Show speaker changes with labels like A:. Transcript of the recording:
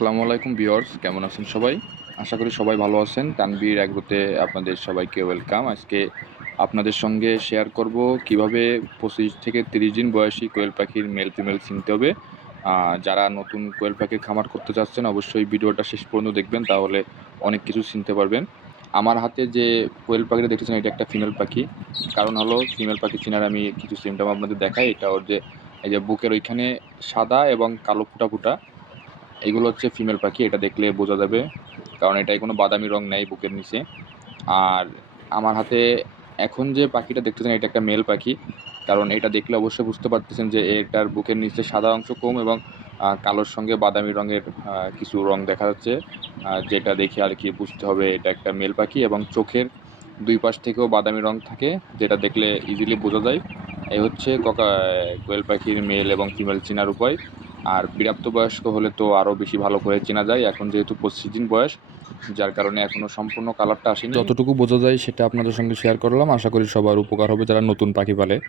A: আসসালামু আলাইকুম বিয়র্স কেমন আছেন সবাই? আশা করি সবাই ভালো আছেন। তানবীর অ্যাগ্রোতে আপনাদের সবাইকে ওয়েলকাম। আজকে আপনাদের সঙ্গে শেয়ার করব কীভাবে পঁচিশ থেকে তিরিশ দিন বয়সী কোয়েল পাখির মেল ফিমেল চিনতে হবে। যারা নতুন কোয়েল পাখির খামার করতে চাচ্ছেন, অবশ্যই ভিডিওটা শেষ পর্যন্ত দেখবেন, তাহলে অনেক কিছু চিনতে পারবেন। আমার হাতে যে কোয়েল পাখিটা দেখতেছেন, এটা একটা ফিমেল পাখি। কারণ হলো ফিমেল পাখি চিনার আমি কিছু সিমটম আপনাদের দেখাই। এটা ওর যে এই যে বুকের ওইখানে সাদা এবং কালো ফুটা ফুটা। এগুলো হচ্ছে ফিমেল পাখি, এটা দেখলে বোঝা যাবে, কারণ এটাই কোনো বাদামি রং নেই বুকের নিচে। আর আমার হাতে এখন যে পাখিটা দেখতেছেন, এটা একটা মেল পাখি, কারণ এটা দেখলে অবশ্যই বুঝতে পারতেছেন যে এটার বুকের নিচে সাদা অংশ কম এবং কালোর সঙ্গে বাদামি রঙের কিছু রং দেখা যাচ্ছে। যেটা দেখে আর কি বুঝতে হবে এটা একটা মেল পাখি এবং চোখের দুই পাশ থেকেও বাদামি রং থাকে, যেটা দেখলে ইজিলি বোঝা যায়। এই হচ্ছে ককা, কোয়েল পাখির মেল এবং ফিমেল চেনার উপায়। আর প্রাপ্তবয়স্ক হলে তো আরও বেশি ভালো করে চেনা যায়। এখন যেহেতু পঁচিশ দিন বয়স, যার কারণে এখনও সম্পূর্ণ কালারটা আসেনি। যতটুকু বোঝা যায় সেটা আপনাদের সঙ্গে শেয়ার করলাম। আশা করি সবার উপকার হবে যারা নতুন পাখি পালে।